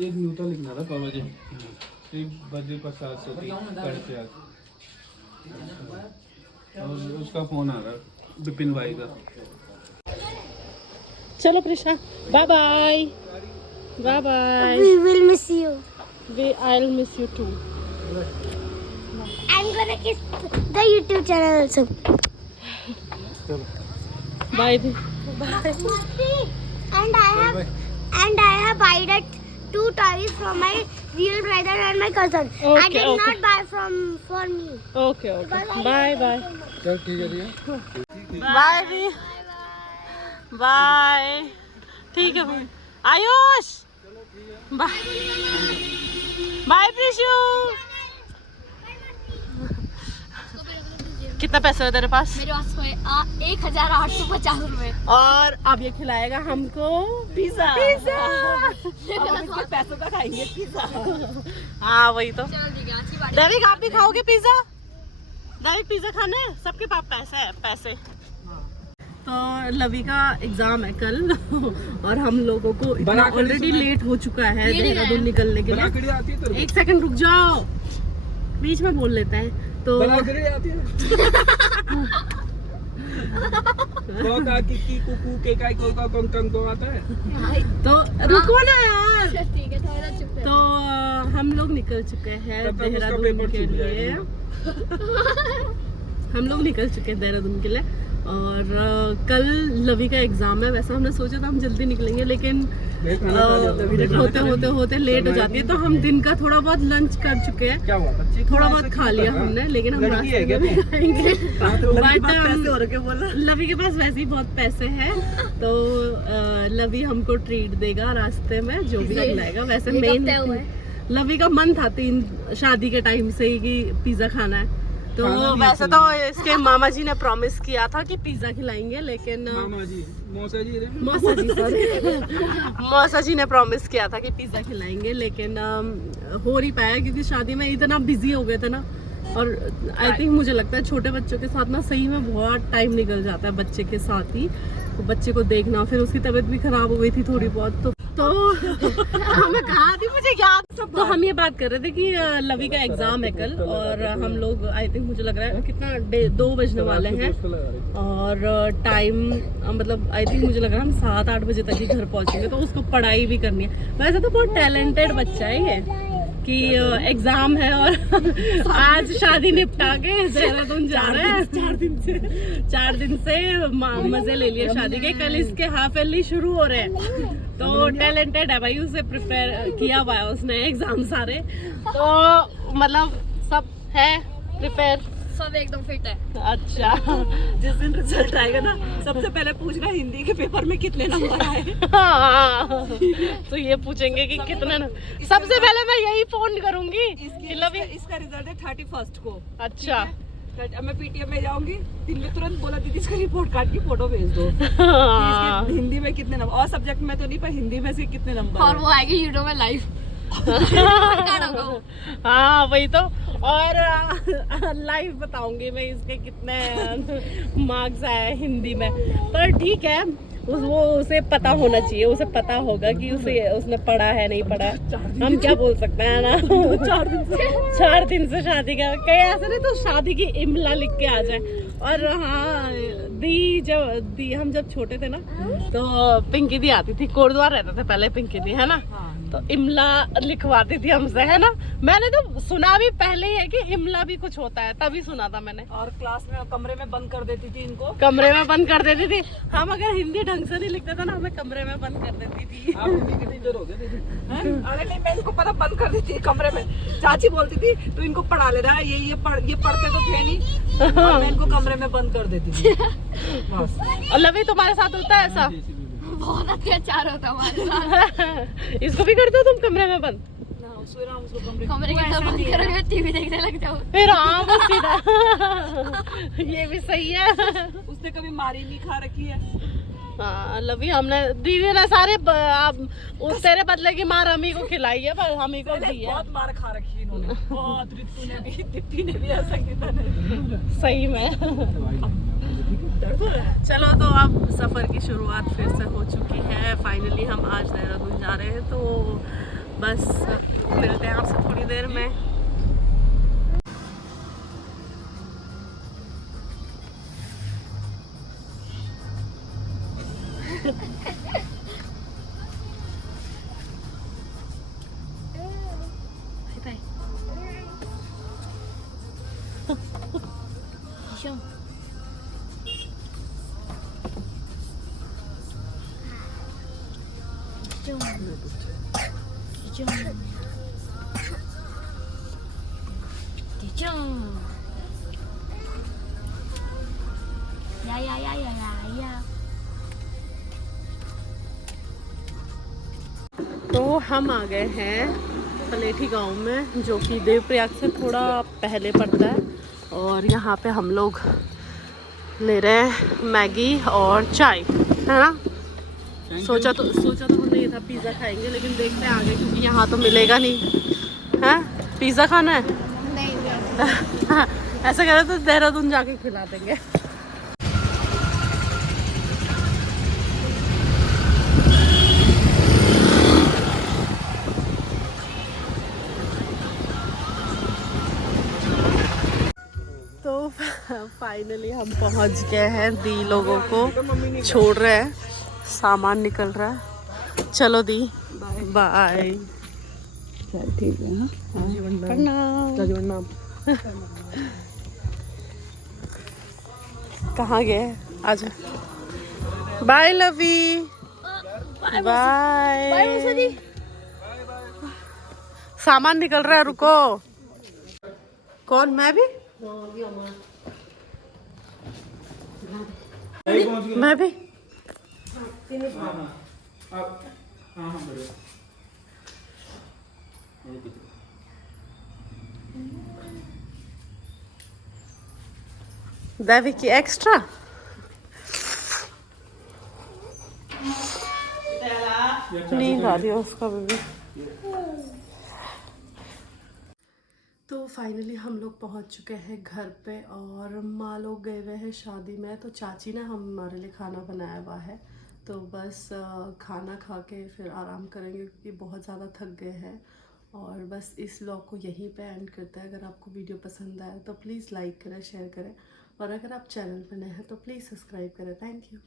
एक न्यूटा लिखना था पापा जी, श्री बद्री प्रसाद सती करके और उसका फोन आ रहा है विपिन भाई का। चलो Prisha, bye bye bye bye. We will miss you. I'll miss you too. I'm gonna kiss the YouTube channel also. Bye. And I have bought 2 toys from my real brother and my cousin. I Okay, did okay. not buy for me. Okay. Bye bye. चल ठीक है भैया। Bye भी। Bye. ठीक है भाई। Ayush. Bye. Bye Prishu. कितना पैसा है तेरे पास? मेरे पास 1850 रुपए। और अब ये खिलाएगा हमको पिज्जा। पैसों का खाएंगे पिज्जा। हाँ वही तो। देविक आप भी खाओगे पिज्जा? देविक पिज्जा खाना है? सबके पास पैसे। तो लवी का एग्जाम है कल और हम लोगों को इतना ऑलरेडी लेट हो चुका है देहरादून निकलने के लिए। एक सेकंड रुक जाओ, बीच में बोल लेते हैं तो। तो रुको ना यार। ठीक है, थोड़ा चुप तो हम लोग निकल चुके हैं देहरादून के लिए। हम लोग निकल चुके हैं देहरादून के लिए और कल लवी का एग्जाम है। वैसे हमने सोचा था हम जल्दी निकलेंगे लेकिन होते लेट हो जाती है। तो हम दिन का थोड़ा बहुत लंच कर चुके हैं, थोड़ा बहुत खा लिया हमने, लेकिन हम रास्ते में भी खाएंगे। लवी के पास वैसे ही बहुत पैसे हैं तो लवी हमको ट्रीट देगा रास्ते में जो भी खिलाएगा। वैसे मेन लवी का मन था 3 शादी के टाइम से ही कि पिज्जा खाना है। तो वैसे तो इसके मामा जी ने प्रॉमिस किया था कि पिज्जा खिलाएंगे, लेकिन मौसा जी ने प्रॉमिस किया था कि पिज्जा खिलाएंगे, लेकिन हो नहीं पाया क्योंकि शादी में इतना बिजी हो गए थे ना। और आई थिंक मुझे लगता है छोटे बच्चों के साथ ना सही में बहुत टाइम निकल जाता है बच्चे के साथ ही। तो बच्चे को देखना, फिर उसकी तबीयत भी खराब हो गई थी थोड़ी बहुत। तो हमें कहा थी मुझे याद। तो हम ये बात कर रहे थे कि लवी का एग्जाम है कल और हम लोग आई थिंक मुझे लग रहा है कितना 2 बजने वाले हैं और टाइम मतलब आई थिंक मुझे लग रहा है हम 7-8 बजे तक ही घर पहुंचेंगे। तो उसको पढ़ाई भी करनी है। वैसे तो बहुत टैलेंटेड बच्चा है ये कि एग्जाम है और आज शादी निपटा के देहरादून जा रहे हैं। 4 दिन से मजे ले लिए शादी के। कल इसके हाफ ईयरली शुरू हो रहे हैं तो टैलेंटेड है भाई, उसे प्रिपेयर किया हुआ है उसने एग्जाम सारे। तो मतलब सब है प्रिपेयर, सब एकदम फिट है। अच्छा जिस दिन रिजल्ट आएगा ना सबसे पहले पूछना हिंदी के पेपर में कितने नंबर आए। तो ये पूछेंगे कि कितने सबसे पहले मैं यही फोन करूंगी। इसका रिजल्ट है 31 को। अच्छा अब मैं पीटीएम में जाऊंगी, दिन में तुरंत बोला दीदी इसका रिपोर्ट कार्ड की फोटो भेज दो। हिंदी में कितने नंबर, और सब्जेक्ट में तो नहीं पर हिंदी में से कितने नंबर। और वो आएगी यूट्यूब में लाइव। हाँ वही तो। और लाइव बताऊंगी मैं इसके कितने मार्क्स आए हिंदी में। पर ठीक है, वो उसे पता होना चाहिए, उसे पता होगा कि उसने पढ़ा है नहीं पढ़ा। हम क्या बोल सकते हैं ना। 4 दिन से शादी का कहीं ऐसा नहीं तो शादी की इमला लिख के आ जाए। और हाँ हम जब छोटे थे ना तो पिंकी दी आती थी, कोटद्वार रहते थे पहले पिंकी दी, है ना। तो इमला लिखवाती थी हमसे, है ना। मैंने तो सुना भी पहले ही है कि इमला भी कुछ होता है, तभी सुना था मैंने। और क्लास में कमरे में बंद कर देती थी इनको। कमरे में बंद कर देती थी। हम अगर हिंदी ढंग से नहीं लिखते थे ना हमें कमरे में बंद कर देती थी। आप हिंदी के टीचर हो गए दीदी? अरे नहीं, मैं इनको पता बंद कर देती थी कमरे में। चाची बोलती थी तू इनको पढ़ा ले रहा है, ये पढ़ते तो थे नहीं। मैं इनको कमरे में बंद कर देती थी बस। और लवी तुम्हारे साथ होता है ऐसा? बहुत अत्याचार होता है हमारे साथ। इसको भी करते हो तुम कमरे में बंद? कमरे के अंदर बंद करोगे टीवी देखने लग जाओ फिर हाँ बस सीधा। ये भी सही है। उसने कभी मारी नहीं खा रखी है। हाँ लवी हमने दीदी ने सारे उस तेरे बदले की मार हमी को खिलाई है, पर हमी को दी है। बहुत मार खा रखी है इन्होंने, बहुत। रितु ने भी, दीप्ति ने भी, ऐसा सही में। चलो तो अब सफर की शुरुआत फिर से हो चुकी है। फाइनली हम आज देहरादून जा रहे हैं। तो बस मिलते हैं आपसे थोड़ी देर में। तो हम आ गए हैं पलेठी गांव में, जो कि देवप्रयाग से थोड़ा पहले पड़ता है। और यहाँ पे हम लोग ले रहे हैं मैगी और चाय, है ना। सोचा तो हमने ये था पिज़्ज़ा खाएंगे, लेकिन देखते हैं आगे, क्योंकि यहाँ तो मिलेगा नहीं है। पिज़्ज़ा खाना है? नहीं। ऐसा करें तो देहरादून जाके खिला देंगे। तो फाइनली हम पहुंच गए हैं। दी लोगों को छोड़ रहे हैं, सामान निकल रहा है। चलो दी, बाय। चल ठीक है। प्रणाम। कहाँ गए? आज बाय लवी, बाय। सामान निकल रहा है, रुको। कौन? मैं भी मैं भी दैवी की एक्स्ट्रा। नींद आ रही है उसका भी। तो फाइनली हम लोग पहुंच चुके हैं घर पे, और माँ लोग गए हुए हैं शादी में। तो चाची ने हमारे लिए खाना बनाया हुआ है, तो बस खाना खा के फिर आराम करेंगे, क्योंकि बहुत ज़्यादा थक गए हैं। और बस इस व्लॉग को यहीं पे एंड करते हैं। अगर आपको वीडियो पसंद आए तो प्लीज़ लाइक करें, शेयर करें, और अगर आप चैनल पर नए हैं तो प्लीज़ सब्सक्राइब करें। Thank you.